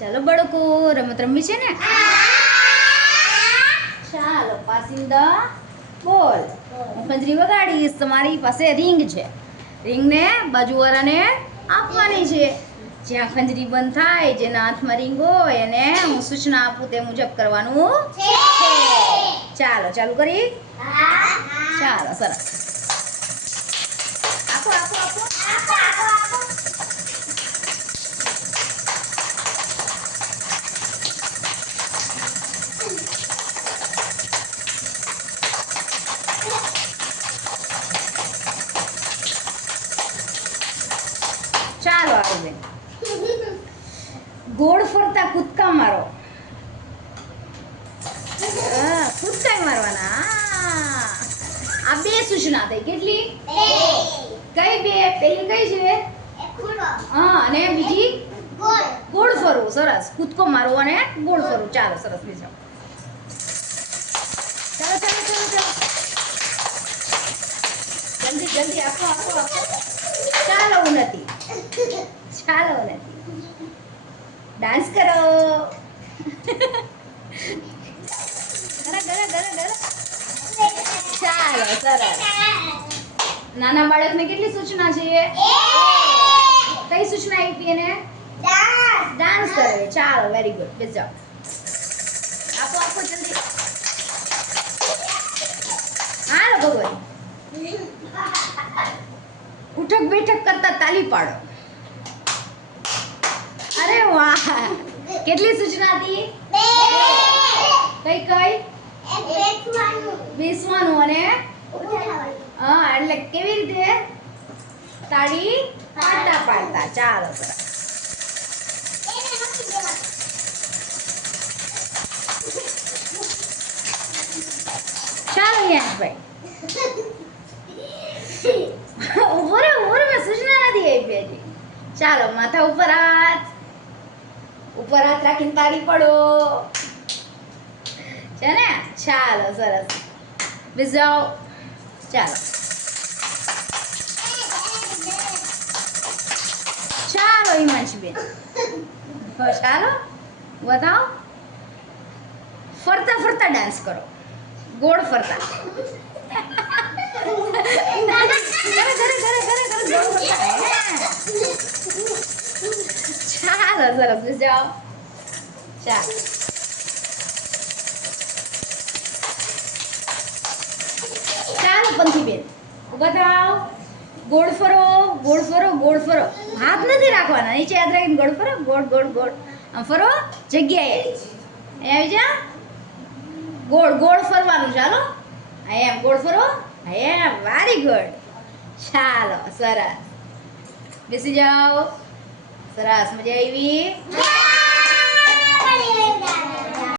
ચાલો બાળકો, રમત રમવી છે ને? ચાલો, પાસિંગ ધ બોલ. હું ખંજરી વગાડીશ. તમારી પાસે રિંગ છે. રિંગને બાજુવાળાને આપવાની છે. જ્યાં ખંજરી બંધ થાય, જેના હાથમાં રિંગ હોય એને હું સૂચના આપું તે મુજબ કરવાનું છે. ચાલો, ચાલુ કરી. ચાલો, સરસ. આપો આપો આપો. ચાલો, આવે ગોળ ફરતા કૂદકા મારો. કૂદકા મારવાના. આ બે સૂચના થઈ. કેટલી? કઈ બે? પેલી કઈ છે? હા, અને બીજી ગોળ ફરવું. સરસ. કૂદકો મારવો અને ગોળ ફરવું. ચાલો, સરસ. બીજો ચાલો ચાલો ચાલો ચાલો, જલ્દી જલ્દી આપો આપો આપો. ચાલો ઉન્નતિ, ચાલો ઉન્નતિ, ડાન્સ કરો. ગરા ગરા ગરા ગરા. ચાલો, સરસ. નાના બાળકને કેટલી સૂચના છે? કઈ સૂચના આપી એને? ડાન્સ કરે. ચાલો, વેરી ગુડ. બેસો. આપો આપો જલ્દી. હાલો ભગવાન. ઉઠક બેઠક કરતા તાલી પાડો. અરે વાહ, કેટલી સૂચના હતી? કઈ કઈ? બેસવાનું અને હા, એટલે કેવી રીતે? તાળી પાડતા પાડતા. ચાલો, સરસ. ચાલો યશભાઈ, ઉભો રહો મેં સૂચના નથી આપી હજી. ચાલો, માથા ઉપર હાથ રાખીને તાળી પડો છે ને? ચાલો, સરસ. બેસી જાઓ. ચાલો ચાલો હિમાંશીબેન, ચાલો બતાવો. ફરતા ફરતા ડાન્સ કરો. ગોળ ફરતા. ચાલો, સરસ. બેસી જાઓ. ચાલો, ચાલો પંથીબેન, ઉભા થાવ. ગોળ ફરો, ગોળ ફરો, ગોળ ફરો. હાથ નથી રાખવાના, નીચે યાદ રાખીને ગોળ ફરો. ગોળ ગોળ ગોળ. આમ ફરો જગ્યાએ. આવી જા. ગોળ ગોળ ફરવાનું. ચાલો, એમ ગોળ ફરો. એમ, વેરી ગુડ. ચાલો, સરસ. બેસી જાઓ. સરસ, મજા આવી.